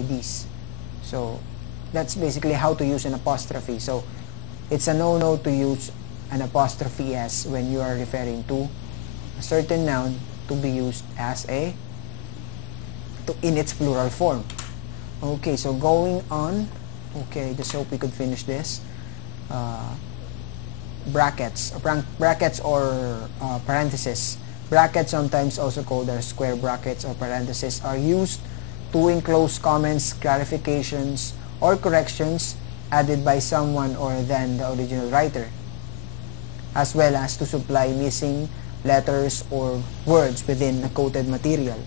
IDs. So that's basically how to use an apostrophe. So it's a no-no to use an apostrophe S when you are referring to a certain noun to be used as in its plural form. Okay, so going on. Okay, just hope we could finish this. Brackets or parentheses. Brackets, sometimes also called as square brackets or parentheses, are used to enclose comments, clarifications, or corrections added by someone other than the original writer, as well as to supply missing letters or words within a quoted material.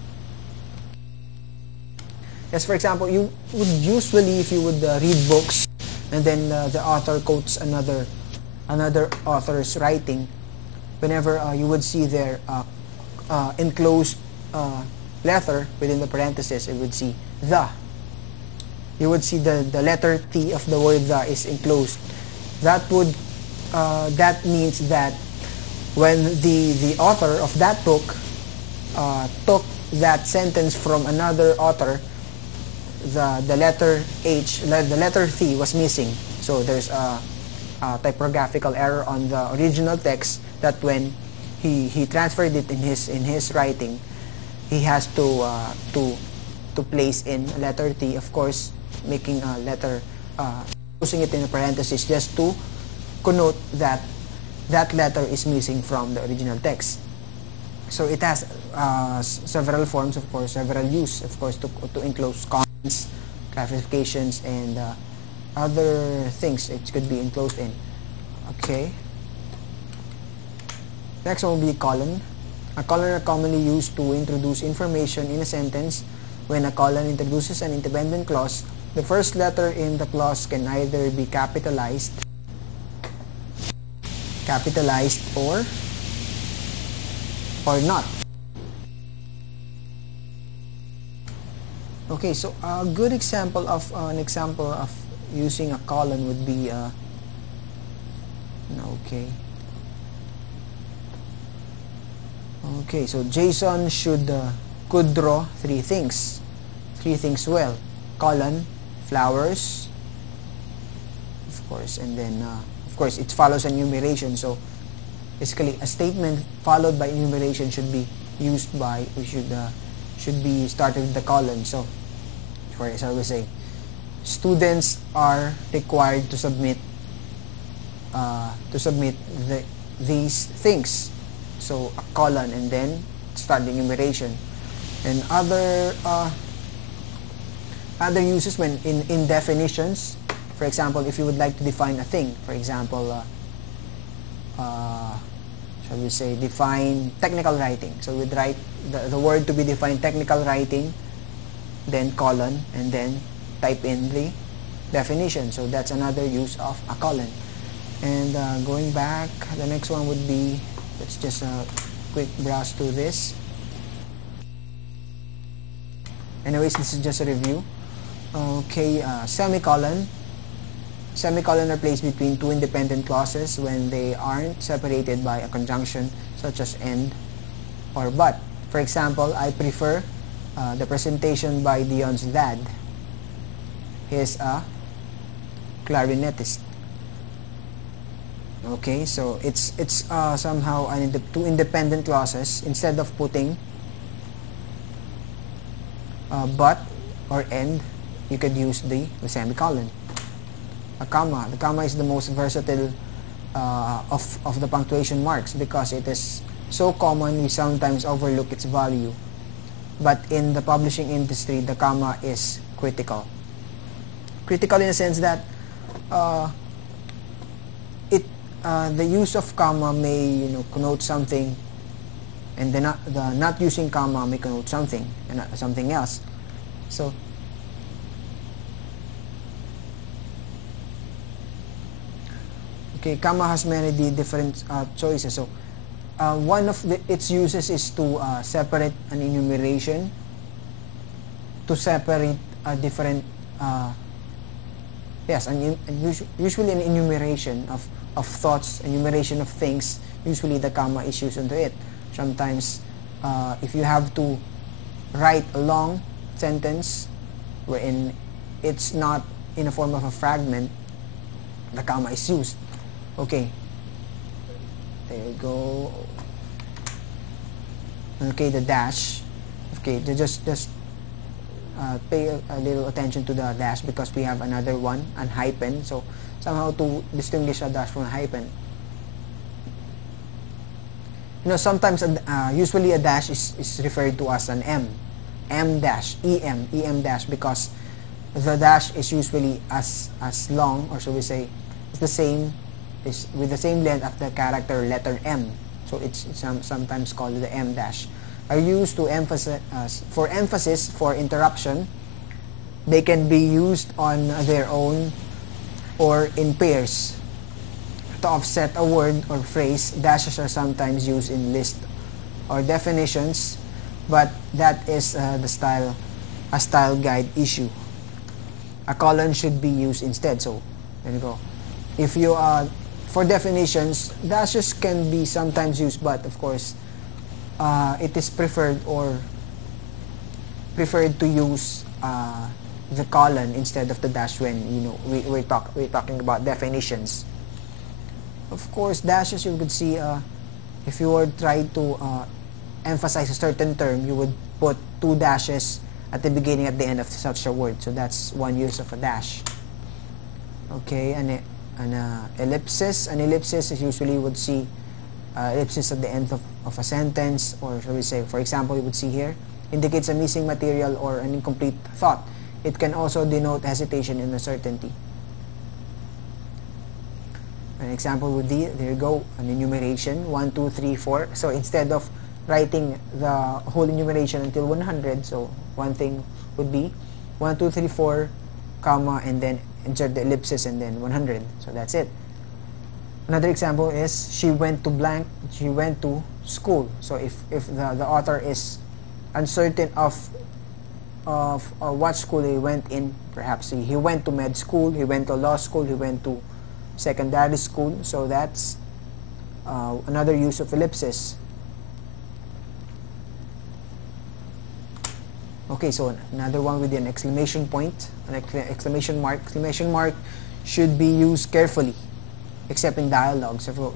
Yes, for example, you would usually, if you would read books and then the author quotes another author's writing, whenever you would see their enclosed letter within the parentheses, it would see the. You would see the letter T of the word the is enclosed. That means that when the author of that book took that sentence from another author, the letter H, the letter T was missing. So there's a typographical error on the original text that when he transferred it in his writing, he has to place in letter T, of course, making a letter, using it in a parenthesis just to connote that that letter is missing from the original text. So it has several forms, of course, several use, of course, to enclose comments, clarifications, and other things it could be enclosed in. Okay. Next one will be colon. A colon are commonly used to introduce information in a sentence. When a colon introduces an independent clause, the first letter in the clause can either be capitalized or not. Okay, so a good example of using a colon would be okay, so Jason could draw three things well: colon, flowers, of course, and then of course it follows enumeration. So basically a statement followed by enumeration should be started with the colon. So for example, we say students are required to submit these things. So a colon and then start the enumeration. And other uses when in definitions, for example, if you would like to define a thing, for example, shall we say define technical writing. So we'd write the word to be defined, technical writing, then colon, and then type in the definition. So that's another use of a colon. And going back, the next one would be, let's just quick browse through this. Anyways, this is just a review. Okay, semicolon. Semicolon are placed between two independent clauses when they aren't separated by a conjunction such as and or but. For example, I prefer the presentation by Dion's dad. He is a clarinetist. Okay, so it's somehow two independent clauses. Instead of putting but or and, you could use the semicolon. A comma. The comma is the most versatile of the punctuation marks because it is so common we sometimes overlook its value. But in the publishing industry, the comma is critical. Critical in the sense that the use of comma may connote something, and the not using comma may connote something and something else. So okay, comma has many different choices. So one of its uses is to separate an enumeration, to separate a different usually an enumeration of thoughts, enumeration of things. Usually the comma is used into it. Sometimes if you have to write a long sentence wherein it's not in a form of a fragment, the comma is used. Okay, there you go. Okay, the dash. Okay, just pay a little attention to the dash, because we have another one, an hyphen. So somehow to distinguish a dash from a hyphen, you know, sometimes usually a dash is referred to as an M dash, EM dash, because the dash is usually as long, or should we say it's the same, is with the same length of the character letter M. So it's sometimes called the M dash. Are used to emphasize for emphasis, for interruption. They can be used on their own or in pairs. To offset a word or phrase, dashes are sometimes used in list or definitions, but that is a style guide issue. A colon should be used instead. So there you go. If you for definitions, dashes can be sometimes used, but of course it is preferred to use the colon instead of the dash when, you know, we're talking about definitions. Of course, dashes, you could see if you were trying to emphasize a certain term, you would put 2 dashes at the beginning, at the end of such a word. So that's one use of a dash. Okay, an ellipsis. An ellipsis is usually, you would see ellipsis at the end of a sentence, or shall we say, for example, you would see here, indicates a missing material or an incomplete thought. It can also denote hesitation and uncertainty. An example would be, there you go, an enumeration, 1, 2, 3, 4. So instead of writing the whole enumeration until 100, so one thing would be 1, 2, 3, 4, comma, and then insert the ellipsis and then 100. So that's it. Another example is, she went to blank, she went to school. So if the author is uncertain of what school he went in, perhaps he went to med school, he went to law school, he went to secondary school. So that's another use of ellipsis. Okay, so another one with an exclamation point, an exclamation mark. Exclamation mark should be used carefully, except in dialogue. So